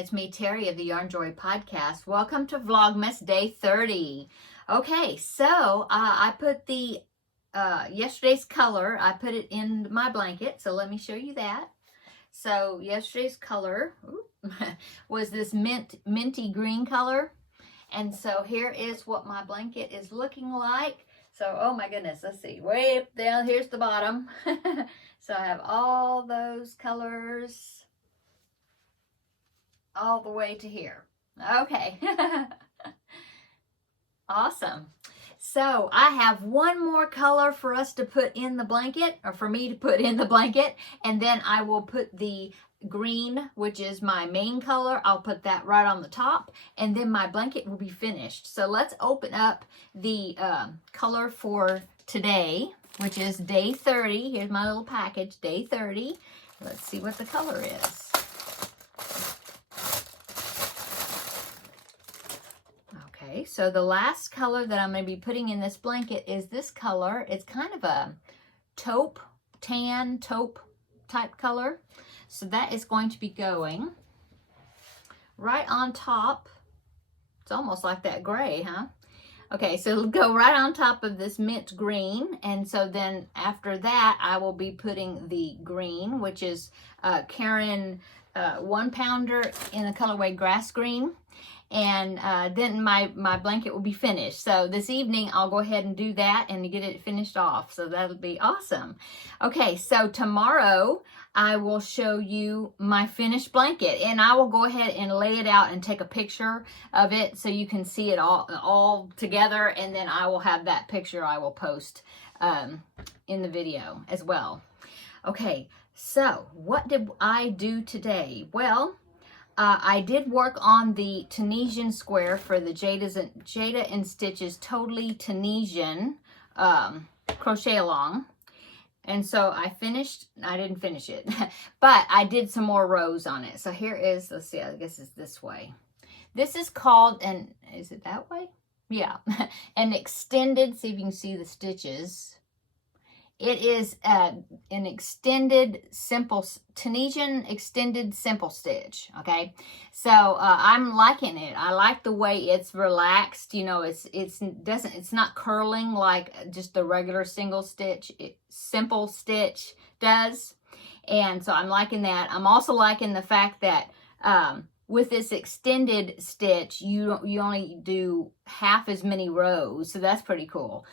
it's me, Terry of the Yarn Joy Podcast. Welcome to Vlogmas Day 30. Okay, so I put the yesterday's color, I put it in my blanket, so let me show you that. So yesterday's color was this minty green color, and so here is what my blanket is looking like. So, oh my goodness, let's see, way up down, here's the bottom. So I have all those colors all the way to here. Okay. Awesome. So I have one more color for us to put in the blanket, or for me to put in the blanket, and then I will put the green, which is my main color, I'll put that right on the top, and then my blanket will be finished. So let's open up the color for today, which is day 30. Here's my little package, day 30. Let's see what the color is. Okay, so the last color that I'm going to be putting in this blanket is this color. It's kind of a taupe, tan taupe type color. So that is going to be going right on top. It's almost like that gray, huh? Okay, so it'll go right on top of this mint green. And so then after that, I will be putting the green, which is Karen 1 pounder in the colorway grass green. And then my blanket will be finished. So this evening I'll go ahead and do that and get it finished off. So that'll be awesome. Okay, so tomorrow I will show you my finished blanket, and I will go ahead and lay it out and take a picture of it so you can see it all together, and then I will have that picture I will post in the video as well. Okay, so what did I do today? Well, I did work on the Tunisian square for the Jada and Stitches Totally Tunisian crochet along. And so I didn't finish it, but I did some more rows on it. So here is, let's see, I guess it's this way. This is called is it that way? Yeah, an extended, see if you can see the stitches. It is an extended simple, Tunisian extended simple stitch, okay? So I'm liking it. I like the way it's relaxed. You know, it's not curling like just the regular simple stitch does. And so I'm liking that. I'm also liking the fact that with this extended stitch, you only do half as many rows. So that's pretty cool.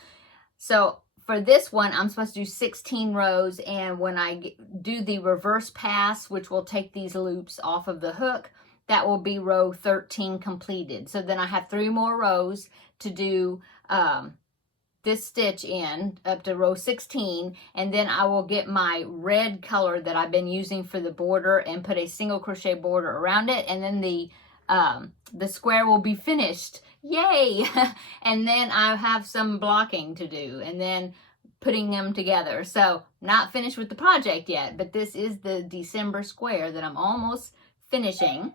So for this one, I'm supposed to do 16 rows, and when I do the reverse pass, which will take these loops off of the hook, that will be row 13 completed. So then I have 3 more rows to do this stitch in up to row 16, and then I will get my red color that I've been using for the border and put a single crochet border around it, and then the square will be finished. Yay! And then I have some blocking to do and then putting them together. So not finished with the project yet, but this is the December square that I'm almost finishing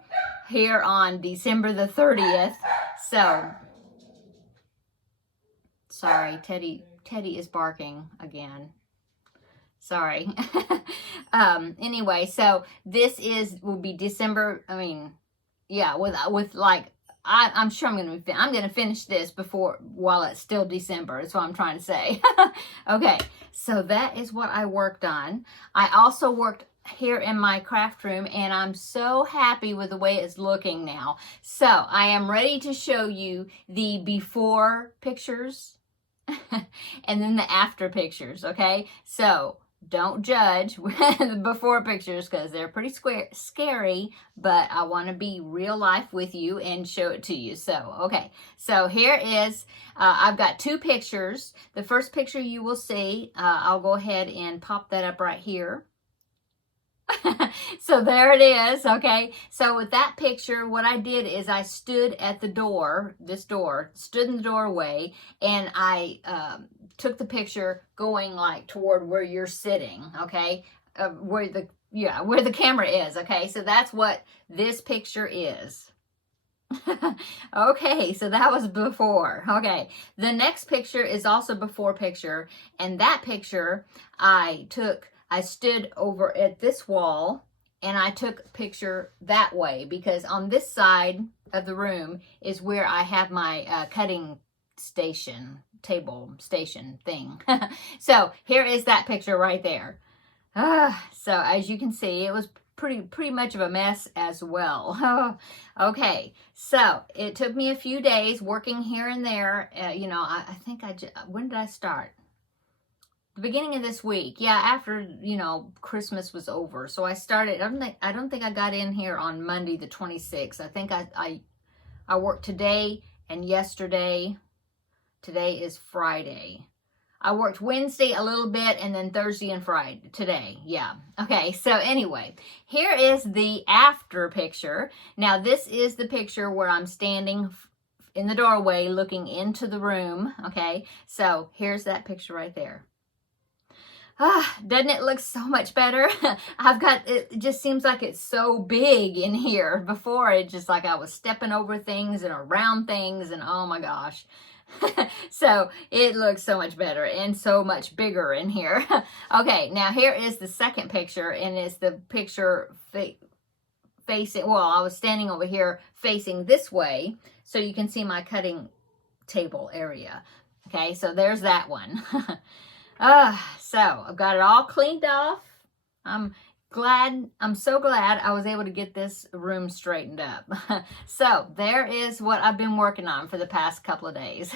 here on December the 30th. So sorry, Teddy is barking again. Sorry. Anyway, so this will be December, yeah, with like, I'm sure I'm going to finish this while it's still December. That's what I'm trying to say. Okay, so that is what I worked on. I also worked here in my craft room, and I'm so happy with the way it's looking now. So I am ready to show you the before pictures and then the after pictures, okay? So don't judge the before pictures because they're pretty scary, but I want to be real life with you and show it to you. So, okay. So here is, I've got 2 pictures. The first picture you will see, I'll go ahead and pop that up right here. So there it is, okay? So with that picture, what I did is I stood at the door, stood in the doorway, and I took the picture going like toward where you're sitting, okay? Where the camera is, okay? So that's what this picture is. Okay, so that was before. Okay, the next picture is also before picture, and that picture I stood over at this wall, and I took a picture that way because on this side of the room is where I have my cutting station, table station thing. So here is that picture right there. So as you can see, it was pretty much of a mess as well. Okay, so it took me a few days working here and there. You know, I think when did I start? The beginning of this week. Yeah, after, you know, Christmas was over. So I started, I don't think I got in here on Monday the 26th. I think I worked today and yesterday. Today is Friday. I worked Wednesday a little bit and then Thursday and Friday today. Yeah. Okay. So anyway, here is the after picture. Now this is the picture where I'm standing in the doorway looking into the room. Okay. So here's that picture right there. Doesn't it look so much better? It just seems like it's so big in here. Before, it just like I was stepping over things and around things, and oh my gosh. So it looks so much better and so much bigger in here. Okay, now here is the second picture, and it's the picture facing, well, I was standing over here facing this way, so you can see my cutting table area. Okay, so there's that one. So I've got it all cleaned off. I'm so glad I was able to get this room straightened up. So there is what I've been working on for the past couple of days.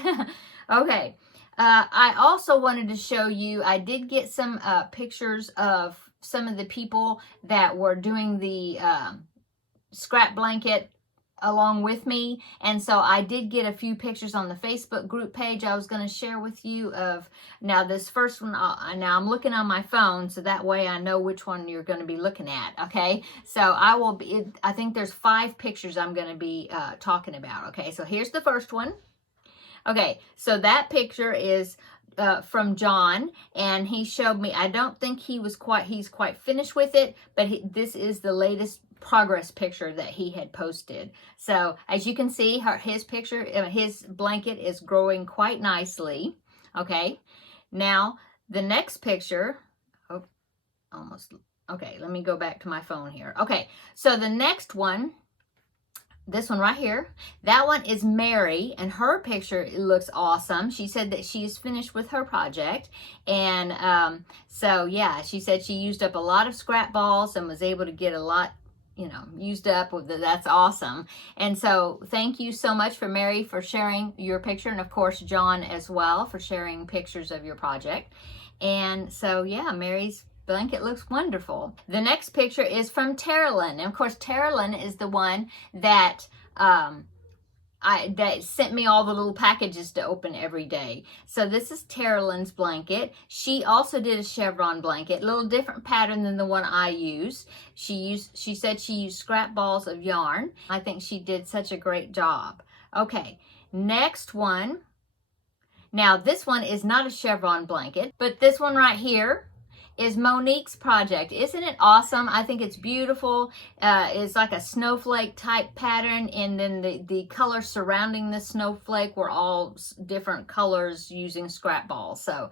Okay. I also wanted to show you, I did get some pictures of some of the people that were doing the scrap blanket along with me, and so I did get a few pictures on the Facebook group page I was going to share with you of. Now this first one, now I'm looking on my phone, so that way I know which one you're going to be looking at. Okay, so I think there's 5 pictures I'm going to be talking about. Okay, so here's the first one. Okay, so that picture is from John, and he showed me, I don't think he's quite finished with it, but this is the latest progress picture that he had posted. So as you can see, his picture, his blanket is growing quite nicely. Okay, now the next picture, okay, let me go back to my phone here. Okay, so the next one, this one right here, that one is Mary, and her picture, it looks awesome. She said that she's finished with her project, and so yeah, she said she used up a lot of scrap balls and was able to get a lot, you know, used up with it. That's awesome. And so thank you so much for Mary for sharing your picture, and of course John as well for sharing pictures of your project. And so yeah, Mary's blanket looks wonderful. The next picture is from Terri, and of course Terri is the one that that sent me all the little packages to open every day. So this is Terri blanket. She also did a chevron blanket, a little different pattern than the one I used. She said she used scrap balls of yarn. I think she did such a great job. Okay, next one. Now this one is not a chevron blanket, but this one right here is Monique's project. Isn't it awesome? I think it's beautiful. It's like a snowflake type pattern, and then the colors surrounding the snowflake were all different colors using scrap balls. So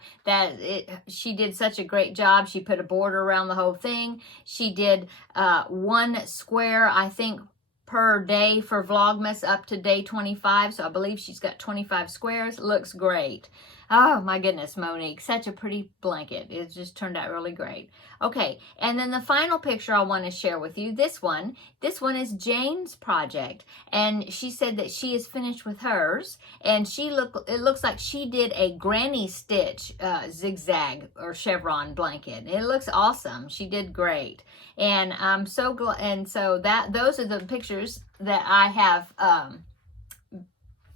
she did such a great job. She put a border around the whole thing. She did 1 square, I think, per day for Vlogmas up to day 25. So I believe she's got 25 squares. Looks great. Oh my goodness, Monique, such a pretty blanket. It just turned out really great. Okay, and then the final picture I want to share with you, this one is Jane's project, and she said that she is finished with hers, and it looks like she did a granny stitch zigzag or chevron blanket. It looks awesome. She did great, and I'm so glad. And so those are the pictures that I have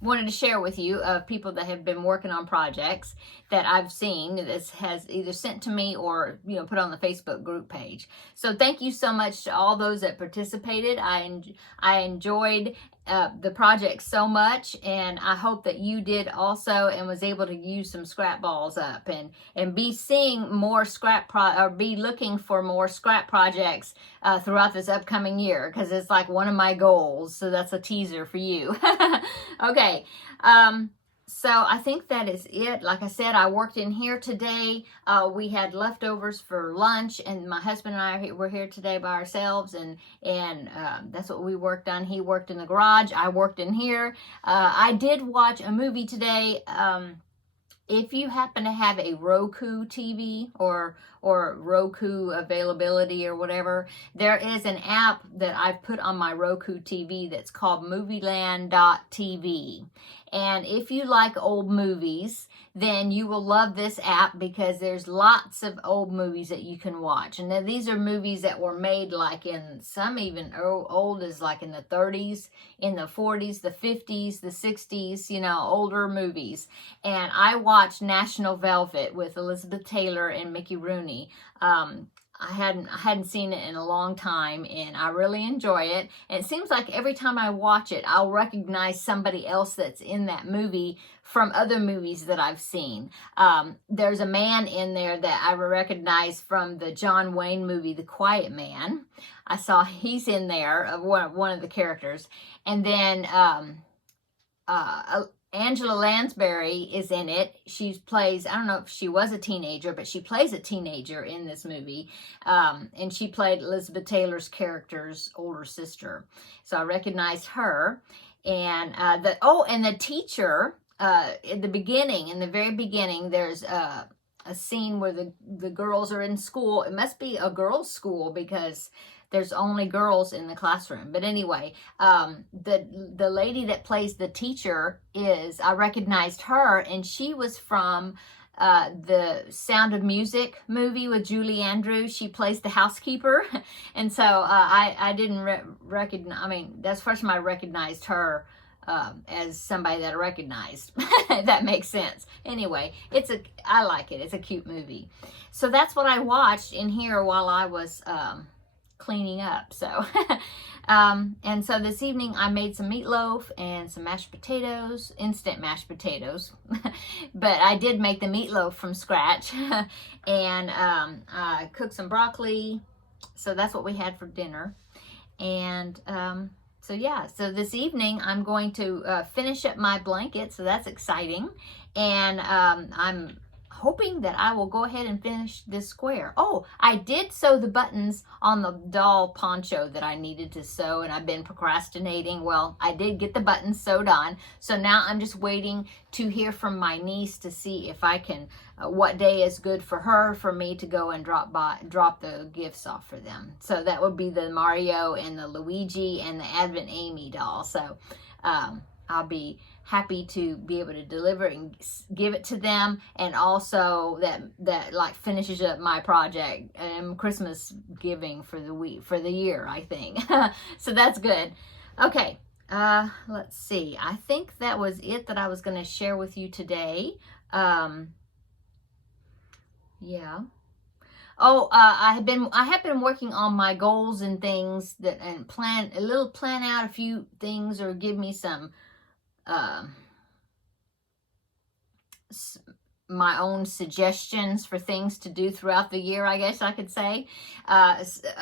wanted to share with you of people that have been working on projects that I've seen that has either sent to me or, you know, put on the Facebook group page. So thank you so much to all those that participated. I enjoyed the project so much, and I hope that you did also, and was able to use some scrap balls up and be seeing more be looking for more scrap projects throughout this upcoming year, because it's like one of my goals. So that's a teaser for you. Okay. So I think that is it. Like I said, I worked in here today. We had leftovers for lunch, and my husband and I were here today by ourselves, and that's what we worked on. He worked in the garage. I worked in here. I did watch a movie today. If you happen to have a Roku TV or Roku availability or whatever, there is an app that I've put on my Roku TV that's called movieland.tv. And if you like old movies, then you will love this app because there's lots of old movies that you can watch. And then these are movies that were made like in some even old as like in the 30s, in the 40s, the 50s, the 60s, you know, older movies. And I watched National Velvet with Elizabeth Taylor and Mickey Rooney. I hadn't seen it in a long time, and I really enjoy it. And it seems like every time I watch it, I'll recognize somebody else that's in that movie from other movies that I've seen. There's a man in there that I recognize from the John Wayne movie, The Quiet Man. I saw he's in there, one of the characters. And then Angela Lansbury is in it. She plays, I don't know if she was a teenager, but she plays a teenager in this movie. And she played Elizabeth Taylor's character's older sister. So I recognized her. And the teacher, in the very beginning, there's a scene where the girls are in school. It must be a girls' school because there's only girls in the classroom. But anyway, the lady that plays the teacher I recognized her, and she was from the Sound of Music movie with Julie Andrews. She plays the housekeeper. And so I didn't recognize, I mean, that's the first time I recognized her as somebody that I recognized. If that makes sense. Anyway, I like it. It's a cute movie. So that's what I watched in here while I was cleaning up. So and so this evening I made some meatloaf and some mashed potatoes, instant mashed potatoes. But I did make the meatloaf from scratch. And I cooked some broccoli. So that's what we had for dinner. And so yeah, so this evening I'm going to finish up my blanket, so that's exciting. And I'm hoping that I will go ahead and finish this square. Oh, I did sew the buttons on the doll poncho that I needed to sew, and I've been procrastinating. Well, I did get the buttons sewed on, so now I'm just waiting to hear from my niece to see if I can, what day is good for her, for me to go and drop the gifts off for them. So that would be the Mario and the Luigi and the Advent Amy doll. So I'll be happy to be able to deliver and give it to them, and also that like finishes up my project and Christmas giving for the year, I think. So that's good. Okay, let's see. I think that was it that I was going to share with you today. Yeah. Oh, I have been working on my goals and things and plan out a few things, or give me some my own suggestions for things to do throughout the year, I guess I could say,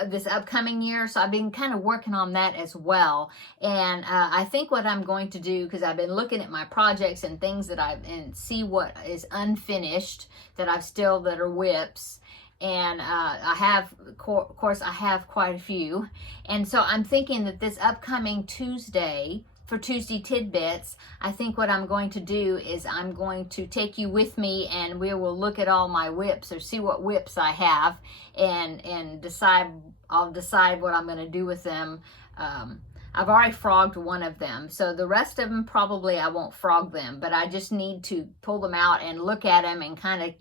this upcoming year. So I've been kind of working on that as well. And I think what I'm going to do, because I've been looking at my projects and things and see what is unfinished that are whips. And of course, I have quite a few. And so I'm thinking that this upcoming Tuesday, for Tuesday Tidbits, I think what I'm going to do is I'm going to take you with me, and we will look at all my whips, or see what whips I have, and I'll decide what I'm going to do with them. I've already frogged one of them, so the rest of them probably I won't frog them, but I just need to pull them out and look at them and kind of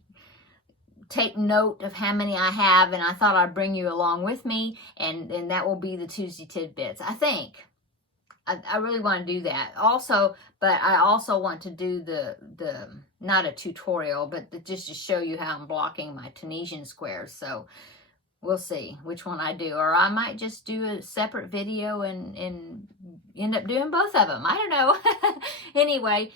take note of how many I have. And I thought I'd bring you along with me, and that will be the Tuesday Tidbits, I think. I really want to do that also, but I also want to do the not a tutorial, but just to show you how I'm blocking my Tunisian squares. So we'll see which one I do, or I might just do a separate video and end up doing both of them. I don't know. Anyway,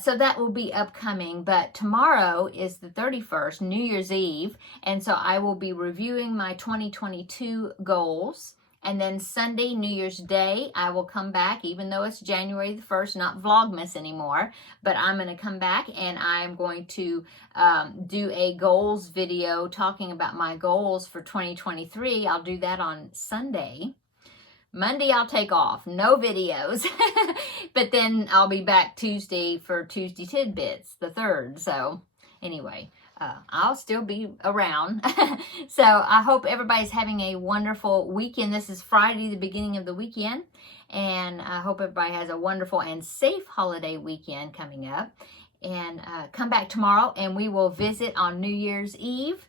so that will be upcoming, but tomorrow is the 31st, New Year's Eve, and so I will be reviewing my 2022 goals. And then Sunday, New Year's Day, I will come back, even though it's January the 1st, not Vlogmas anymore. But I'm going to come back and I'm going to do a goals video talking about my goals for 2023. I'll do that on Sunday. Monday, I'll take off. No videos. But then I'll be back Tuesday for Tuesday Tidbits, the 3rd. So anyway, I'll still be around. So I hope everybody's having a wonderful weekend. This is Friday, the beginning of the weekend. And I hope everybody has a wonderful and safe holiday weekend coming up. And come back tomorrow and we will visit on New Year's Eve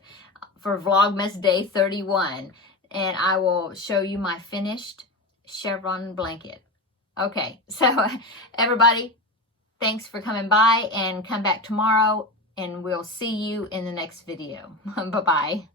for Vlogmas Day 31. And I will show you my finished chevron blanket. Okay, so everybody, thanks for coming by and come back tomorrow and we'll see you in the next video. Bye-bye.